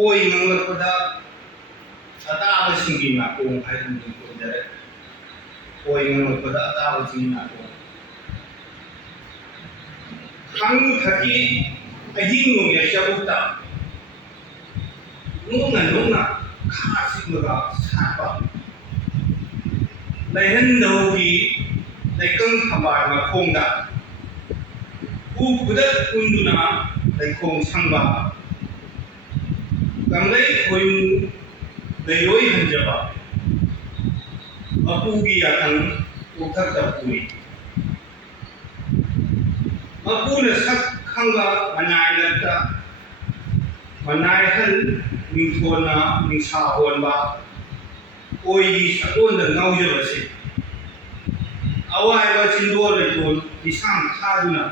ꯑꯣꯏ ꯉꯪꯂꯛꯄꯗ ꯑꯇꯥꯕꯁꯤꯡꯒꯤ ꯅꯥꯀꯣꯡ ꯍꯥꯏꯗꯨꯅ ꯀꯣꯟꯖꯔꯦ ꯑꯣꯏ ꯉꯪꯂꯛꯄꯗ ꯑꯇꯥꯕꯁꯤꯡꯒꯤ ꯅꯥꯀꯣꯡ ꯈꯥꯡ ꯊꯛꯀꯤ ꯑꯍꯤꯡ ꯅꯣꯡꯌꯥꯏ ꯆꯕꯨꯛꯇ ꯅꯣꯡꯅ ꯅꯣꯡꯅ ꯈꯥ ꯆꯤꯛꯂꯒ ꯁꯥꯠꯄ ꯂꯩꯍꯟꯗꯧꯒꯤ ꯂꯩꯀꯪ ꯊꯝꯕꯥꯜ ꯃꯈꯣꯡꯗ ꯎ ꯈꯨꯗꯛ ꯀꯨꯟꯗꯨꯅ ꯂꯩꯈꯣꯡ ꯁꯪꯕ ꯀꯪꯂꯩ ꯈꯣꯏꯃꯨ ꯂꯩꯔꯣꯏ ꯍꯟꯖꯕ ꯃꯄꯨꯒꯤ ꯌꯥꯊꯪ ꯀꯣꯛꯊꯛꯇ ꯄꯨꯏ ꯃꯄꯨꯅ ꯁꯛ ꯈꯪꯕ ꯃꯅꯥꯏꯂꯛꯇ ꯃꯅꯥꯏꯍꯜ ꯅꯤꯡꯊꯣꯟꯅ ꯅꯤꯡꯁꯥ ꯍꯣꯟꯕ ꯑꯣꯏꯒꯤ ꯁꯛꯂꯣꯟꯗ ꯉꯥꯎꯖꯕꯁꯦ ꯑꯋꯥꯏꯕ ꯆꯤꯟꯗꯣꯜ ꯂꯩꯇꯣꯟ ꯂꯤꯁꯥꯡ ꯊꯥꯗꯨꯅ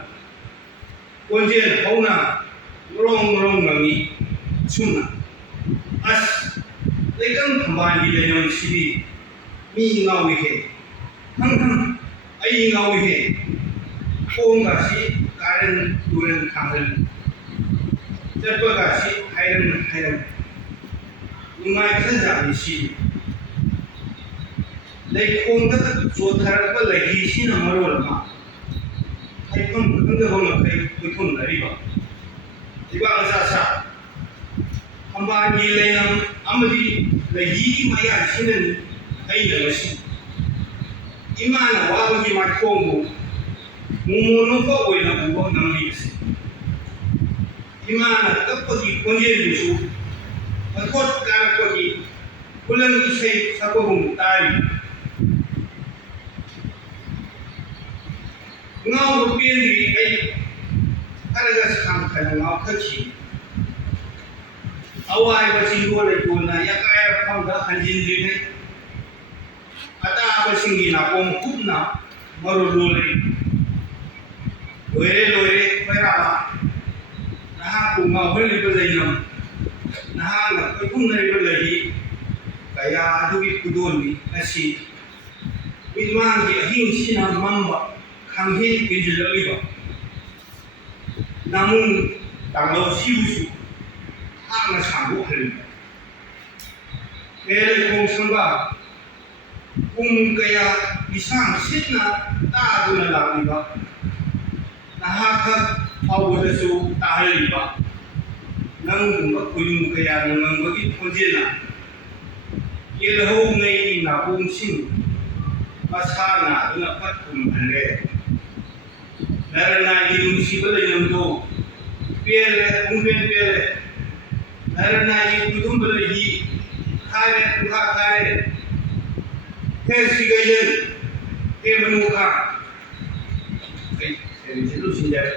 ꯀꯣꯟꯖꯦꯜ ꯍꯧꯅ ꯉꯔꯣꯡ ꯉꯔꯣꯡ ꯉꯪꯏ ꯑꯁꯨꯝꯅ ꯑꯁ ꯂꯩꯀꯪ ꯊꯝꯕꯥꯜꯒꯤ ꯂꯩꯅꯝꯁꯤꯗꯤ ꯃꯤ ꯉꯥꯎꯏꯍꯦ ꯍꯪ ꯑꯩ ꯉꯥꯎꯏꯍꯦ ꯈꯣꯡꯒꯁꯤ ꯀꯥꯔꯟ ꯇꯨꯔꯟ ꯈꯥꯡꯍꯜ ꯆꯠꯄꯒꯁꯤ ꯍꯥꯏꯔꯝ ꯅꯨꯡꯉꯥꯏꯈ꯭ꯔꯖꯥꯠꯅꯤ ꯁꯤ ꯂꯩꯈꯣꯡꯗ ꯆꯣꯠꯊꯔꯛꯄ ꯂꯩꯍꯤꯁꯤꯅ ꯃꯔꯣꯜ ꯑꯃ ꯍꯥꯏꯐꯝ ꯈꯪꯗꯕ ꯃꯈꯩ ꯀꯣꯏꯊꯣꯛꯅꯔꯤꯕ ꯂꯩꯕꯥꯛ ꯃꯆꯥ ꯁꯥ ꯊꯝꯕꯥꯜꯒꯤ ꯂꯩꯅꯝ ꯑꯃꯗꯤ ꯂꯩꯍꯤꯒꯤ ꯃꯌꯥꯏꯁꯤꯅꯅꯤ ꯑꯩꯅ ꯉꯁꯤ ꯏꯃꯥꯅ ꯋꯥꯕꯒꯤ ꯃꯥꯏꯊꯣꯡꯕꯨ ꯃꯣꯃꯣꯅꯣꯄ ꯑꯣꯏꯅ ꯎꯕ ꯉꯝꯂꯤꯕꯁꯤ ꯏꯃꯥꯅ ꯀꯞꯄꯒꯤ ꯈꯣꯟꯖꯦꯜꯗꯨꯁꯨ ꯃꯊꯣꯠ ꯀꯥꯔꯛꯄꯒꯤ ꯈꯨꯂꯪ ꯏꯁꯩ ꯁꯛꯄꯒꯨꯝ ꯇꯥꯔꯤ ꯉꯥꯎꯕ ꯄꯦꯟꯗ꯭ꯔꯤ ꯑꯩ ꯈꯔꯒ ꯁꯥꯡꯊꯅ ꯉꯥꯎꯊꯈꯤ ꯑꯋꯥꯏꯕ ꯆꯤꯡꯗꯣꯜ ꯂꯩꯇꯣꯟꯅ ꯌꯀꯥꯏꯔꯛꯐꯝꯗ ꯍꯟꯖꯤꯟꯗ꯭ꯔꯤꯉꯩ ꯑꯇꯥꯕꯁꯤꯡꯒꯤ ꯅꯥꯀꯣꯡ ꯀꯨꯞꯅ ꯃꯔꯣꯜ ꯂꯣꯜꯂꯤ ꯂꯣꯏꯔꯦ ꯂꯣꯏꯔꯦ ꯈꯣꯏꯔꯥꯕ ꯅꯍꯥꯛꯄꯨ ꯉꯥꯎꯍꯜꯂꯤꯕ ꯂꯩꯅꯝ ꯅꯍꯥꯛꯅ ꯀꯣꯏꯊꯨꯡꯅꯔꯤꯕ ꯂꯩꯍꯤ ꯀꯌꯥ ꯑꯗꯨꯒꯤ ꯈꯨꯗꯣꯜꯅꯤ ꯉꯁꯤ ꯃꯤꯠꯃꯥꯡꯒꯤ ꯑꯍꯤꯡꯁꯤꯅ ꯃꯝꯕ ꯈꯪꯍꯦꯟ ꯏꯟꯁꯤꯜꯂꯛꯂꯤꯕ ꯅꯥꯃꯨꯡ ꯇꯥꯡꯂꯧꯁꯤꯕꯨꯁꯨ ꯊꯥꯛꯅ ꯁꯥꯡꯗꯣꯛꯍꯜꯂꯤꯕ ꯂꯩꯈꯣꯡ ꯁꯪꯕ ꯄꯨꯡꯀꯌꯥ ꯂꯤꯁꯥꯡ ꯁꯤꯠꯅ ꯇꯥꯗꯨꯅ ꯂꯥꯛꯂꯤꯕ ꯅꯍꯥꯛꯈꯛ ꯐꯥꯎꯕꯗꯁꯨ ꯇꯥꯍꯜꯂꯤꯕ ꯅꯪꯒꯨꯝꯕ ꯈꯣꯏꯃꯨ ꯀꯌꯥꯅ ꯉꯪꯕꯒꯤ ꯈꯣꯟꯖꯦꯜꯅ ꯌꯦꯜꯍꯧꯉꯩꯒꯤ ꯅꯥꯀꯣꯡꯁꯤꯡ ꯃꯁꯥ ꯅꯥꯗꯨꯅ ꯄꯠ ꯄꯨꯝꯍꯜꯂꯦ ꯅꯔꯅꯥꯏꯒꯤ ꯅꯨꯡꯁꯤꯕ ꯂꯩꯅꯝꯗꯣ ꯄꯦꯜꯂꯦ ꯄꯨꯡꯄꯦꯟ ꯄꯦꯜꯂꯦ ꯅꯔꯅꯥꯏꯒꯤ ꯈꯨꯗꯨꯝꯕ ꯂꯩꯍꯤ ꯈꯥꯏꯔꯦ ꯄꯨꯡꯈꯥ ꯈꯥꯏꯔꯦ ꯍꯦ ꯁꯤꯒꯩꯂꯦꯟ ꯍꯦ ꯃꯅꯨꯈꯥ ꯑꯩ ꯁꯦꯔꯤꯁꯤ ꯂꯣꯏꯁꯤꯟꯖꯔꯦ